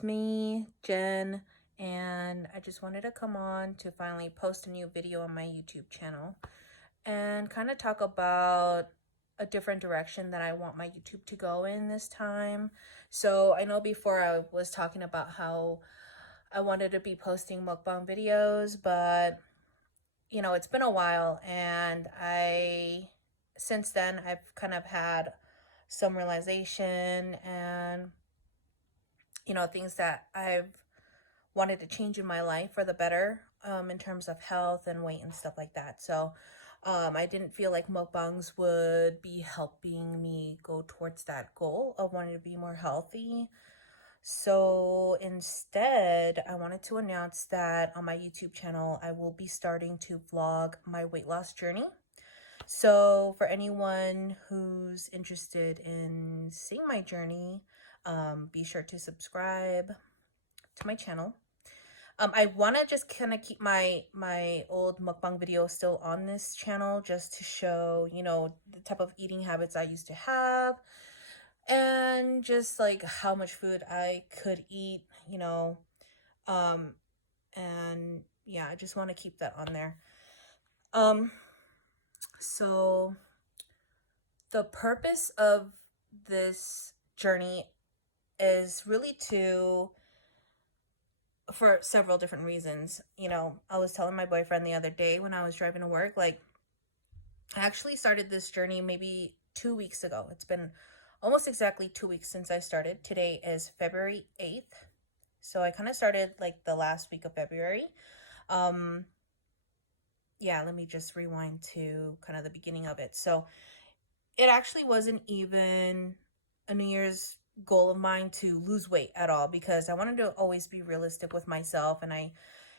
it's me, Jen, and I just wanted to come on to finally post a new video on my YouTube channel and kind of talk about a different direction that I want my YouTube to go in this time. So I know before I was talking about how I wanted to be posting mukbang videos, but it's been a while, and since then I've kind of had some realization and things that I've wanted to change in my life for the better, in terms of health and weight and stuff like that. So I didn't feel like mukbangs would be helping me go towards that goal of wanting to be more healthy. So instead, I wanted to announce that on my YouTube channel, I will be starting to vlog my weight loss journey. So for anyone who's interested in seeing my journey, be sure to subscribe to my channel. I want to just kind of keep my old mukbang video still on this channel, just to show, the type of eating habits I used to have, and just like how much food I could eat, and yeah, I just want to keep that on there. So the purpose of this journey is really for several different reasons. I was telling my boyfriend the other day when I was driving to work, like, I actually started this journey maybe 2 weeks ago. It's been almost exactly 2 weeks since I started. Today is February 8th. So I kind of started like the last week of February. Yeah, let me just rewind to kind of the beginning of it. So it actually wasn't even a New Year's goal of mine to lose weight at all, because I wanted to always be realistic with myself, and I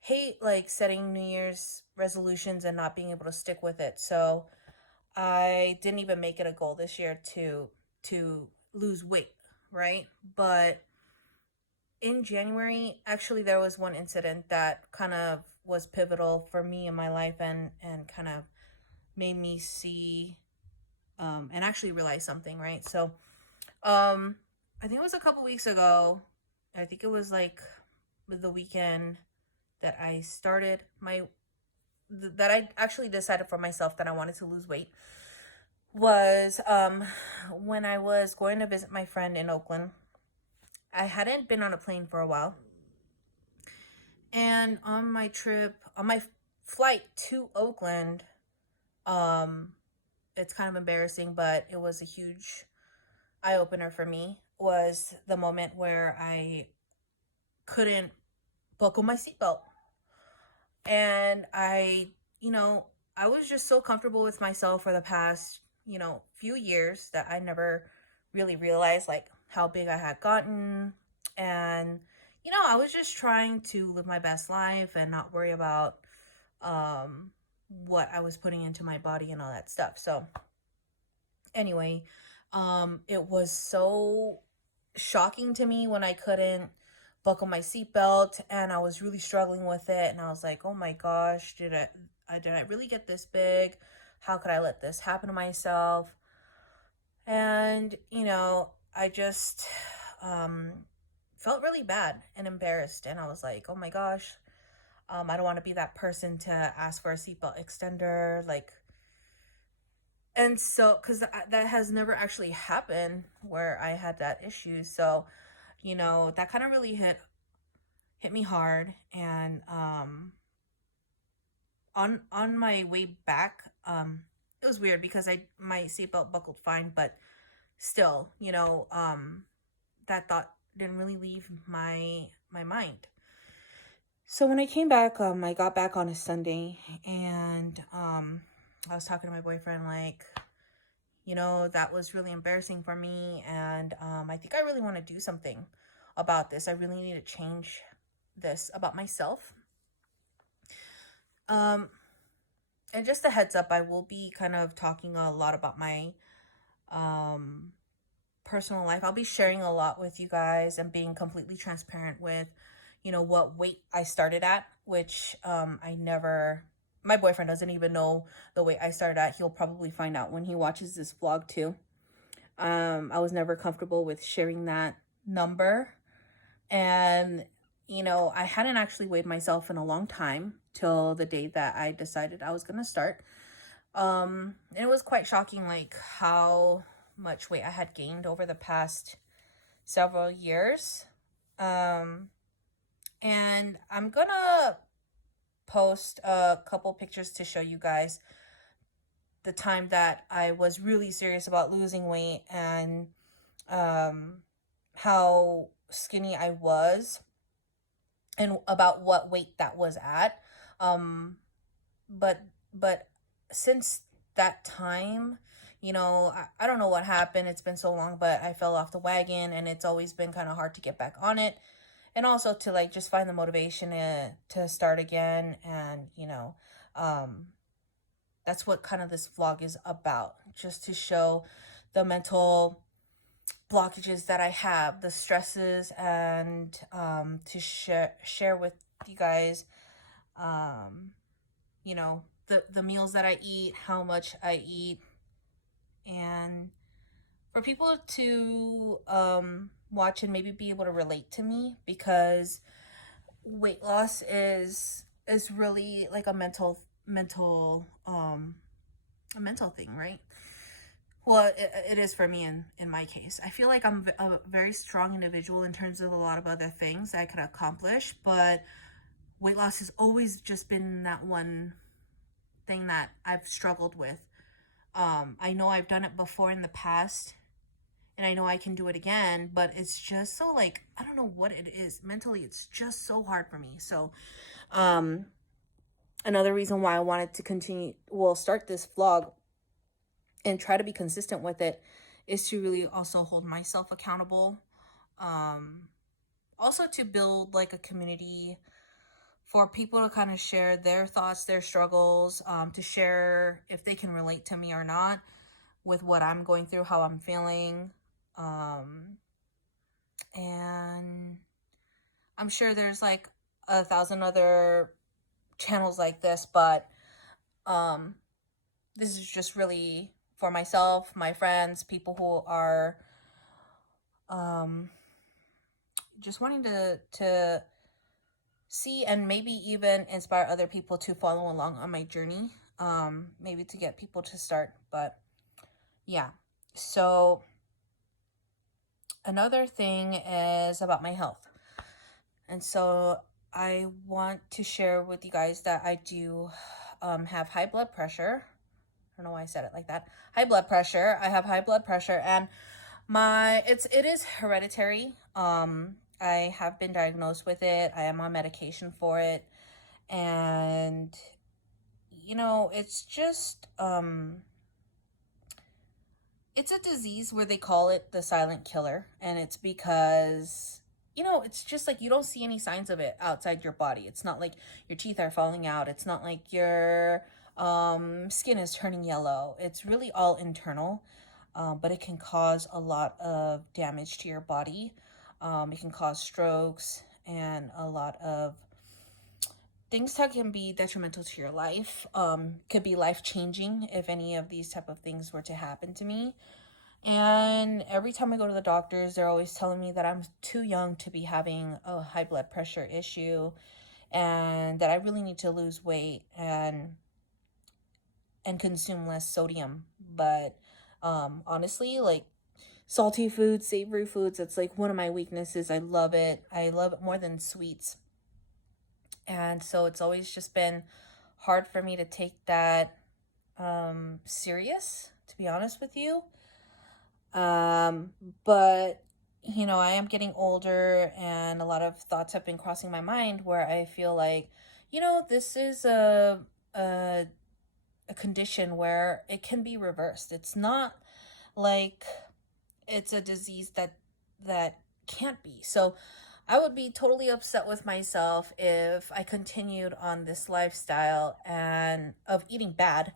hate like setting New Year's resolutions and not being able to stick with it. So I didn't even make it a goal this year to lose weight, right? But in January, actually, there was one incident that kind of was pivotal for me in my life, and kind of made me see, and actually realize something, right? So I think it was a couple weeks ago. I think it was like the weekend that that I actually decided for myself that I wanted to lose weight, was when I was going to visit my friend in Oakland. I hadn't been on a plane for a while, and on my flight to Oakland, it's kind of embarrassing, but it was a huge eye opener for me, was the moment where I couldn't buckle my seatbelt. And I was just so comfortable with myself for the past, few years, that I never really realized like how big I had gotten. And, I was just trying to live my best life and not worry about what I was putting into my body and all that stuff. So anyway, it was so shocking to me when I couldn't buckle my seatbelt, and I was really struggling with it. And I was like, oh my gosh, did I really get this big? How could I let this happen to myself? And, I just felt really bad and embarrassed. And I was like, oh my gosh, I don't want to be that person to ask for a seatbelt extender. Like, and so, because that has never actually happened where I had that issue. So, that kind of really hit me hard. And on my way back, it was weird because my seatbelt buckled fine, but still, that thought didn't really leave my mind. So when I came back, I got back on a Sunday, and I was talking to my boyfriend, like, that was really embarrassing for me, and I think I really want to do something about this. I really need to change this about myself. And just a heads up, I will be kind of talking a lot about my personal life. I'll be sharing a lot with you guys and being completely transparent with, what weight I started at, which my boyfriend doesn't even know the weight I started at. He'll probably find out when he watches this vlog too. I was never comfortable with sharing that number. And, you know, I hadn't actually weighed myself in a long time till the day that I decided I was going to start. It was quite shocking, like how much weight I had gained over the past several years. Um, and I'm gonna post a couple pictures to show you guys the time that I was really serious about losing weight and um, how skinny I was and about what weight that was at. Um, but but since that time, you know, I don't know what happened. It's been so long, but I fell off the wagon, and it's always been kind of hard to get back on it, and also to like just find the motivation to start again. And you know, um that's what kind of this vlog is about, just to show the mental blockages that I have, the stresses, and to share with you guys, um you know, the meals that I eat, how much I eat, and for people to watch and maybe be able to relate to me, because weight loss is really like a mental thing, right? Well, it is for me in my case. I feel like I'm a very strong individual in terms of a lot of other things I could accomplish, but weight loss has always just been that one thing that I've struggled with. I know I've done it before in the past, and I know I can do it again, but it's just so like, I don't know what it is. Mentally, it's just so hard for me. So, um, another reason why I wanted to start this vlog and try to be consistent with it, is to really also hold myself accountable. Um, Also to build like a community for people to kind of share their thoughts, their struggles, to share if they can relate to me or not with what I'm going through, how I'm feeling. And I'm sure there's like 1,000 other channels like this, but um, this is just really for myself, my friends, people who are um, just wanting to see and maybe even inspire other people to follow along on my journey, maybe to get people to start. But yeah, so another thing is about my health. And so I want to share with you guys that I do have high blood pressure. I don't know why I said it like that. High blood pressure. I have high blood pressure, and it is hereditary. I have been diagnosed with it. I am on medication for it. And you know, it's just it's a disease where they call it the silent killer, and it's because, you know, it's just like you don't see any signs of it outside your body. It's not like your teeth are falling out. It's not like your skin is turning yellow. It's really all internal. But it can cause a lot of damage to your body. It can cause strokes and a lot of things that can be detrimental to your life. Could be life changing if any of these type of things were to happen to me. And every time I go to the doctors, they're always telling me that I'm too young to be having a high blood pressure issue, and that I really need to lose weight and consume less sodium. But honestly, like salty foods, savory foods, it's like one of my weaknesses. I love it. I love it more than sweets. And so it's always just been hard for me to take that serious, to be honest with you. But you know, I am getting older, and a lot of thoughts have been crossing my mind where I feel like, you know, this is a condition where it can be reversed. It's not like it's a disease that can't be. So I would be totally upset with myself if I continued on this lifestyle and of eating bad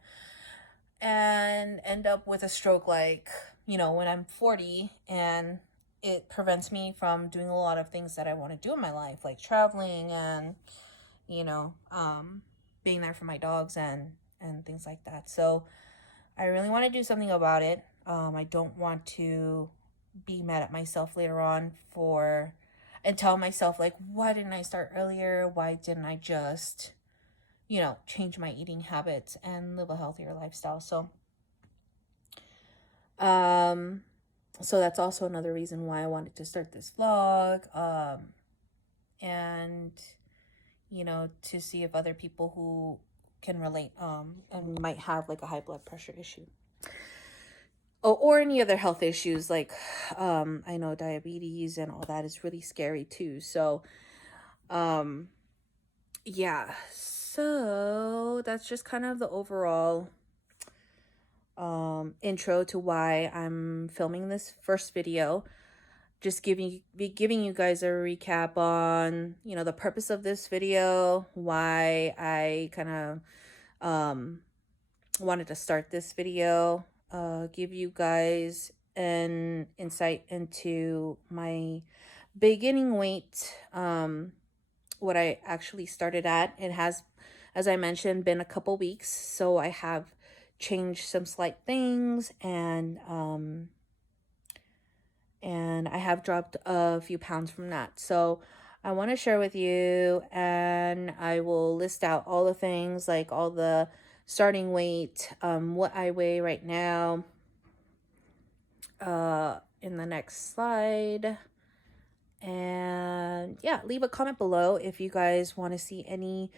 and end up with a stroke, like, you know, when I'm 40, and it prevents me from doing a lot of things that I want to do in my life, like traveling and, you know, being there for my dogs and things like that. So I really want to do something about it. I don't want to be mad at myself later on for, and tell myself, like, why didn't I start earlier? Why didn't I just, you know, change my eating habits and live a healthier lifestyle? Um, so that's also another reason why I wanted to start this vlog. And, you know, to see if other people who can relate, and might have like a high blood pressure issue. Or any other health issues, like I know diabetes and all that is really scary too. So yeah, so that's just kind of the overall intro to why I'm filming this first video. Just giving you guys a recap on, you know, the purpose of this video, why I kind of wanted to start this video, give you guys an insight into my beginning weight, what I actually started at. It has, as I mentioned, been a couple weeks, so I have changed some slight things, and I have dropped a few pounds from that. So I want to share with you, and I will list out all the things, like all the starting weight, what I weigh right now, in the next slide. And yeah, leave a comment below if you guys want to see any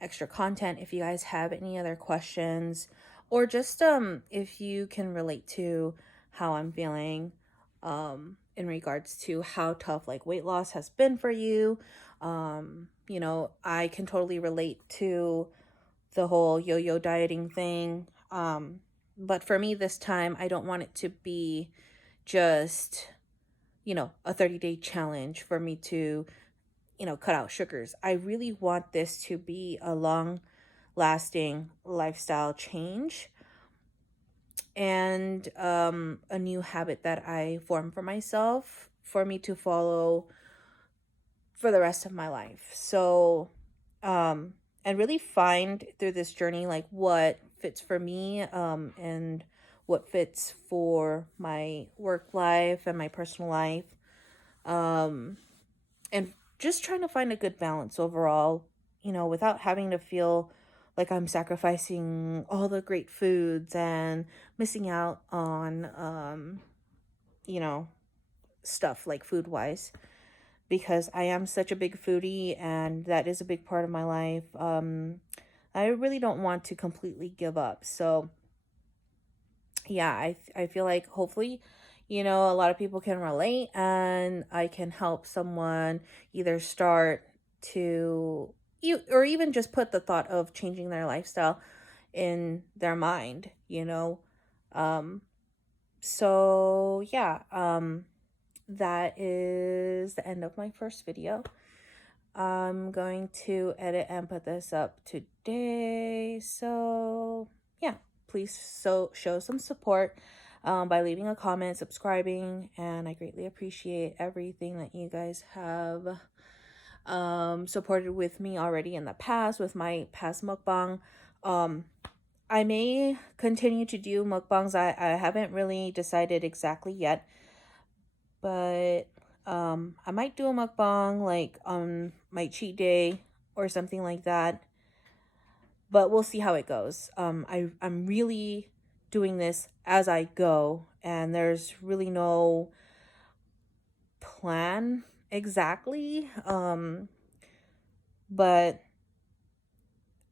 extra content, if you guys have any other questions, or just if you can relate to how I'm feeling in regards to how tough like weight loss has been for you. You know, I can totally relate to the whole yo-yo dieting thing, but for me this time, I don't want it to be just, you know, a 30-day challenge for me to, you know, cut out sugars. I really want this to be a long lasting lifestyle change, and a new habit that I form for myself, for me to follow for the rest of my life. So and really find through this journey like what fits for me, and what fits for my work life and my personal life, and just trying to find a good balance overall, you know, without having to feel like I'm sacrificing all the great foods and missing out on you know, stuff like food wise, because I am such a big foodie and that is a big part of my life. I really don't want to completely give up. So yeah, I feel like hopefully, you know, a lot of people can relate, and I can help someone either start to you, or even just put the thought of changing their lifestyle in their mind, you know. So yeah, that is the end of my first video. I'm going to edit and put this up today. So yeah, please show some support by leaving a comment, subscribing, and I greatly appreciate everything that you guys have supported with me already in the past with my past mukbang. I may continue to do mukbangs. I haven't really decided exactly yet, but I might do a mukbang like on my cheat day or something like that, but we'll see how it goes. I'm really doing this as I go, and there's really no plan exactly, but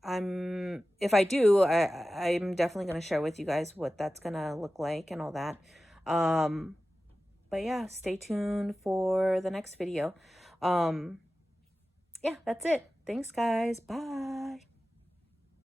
if I do, I'm definitely going to share with you guys what that's going to look like and all that. But yeah, stay tuned for the next video. Yeah, that's it. Thanks guys. Bye.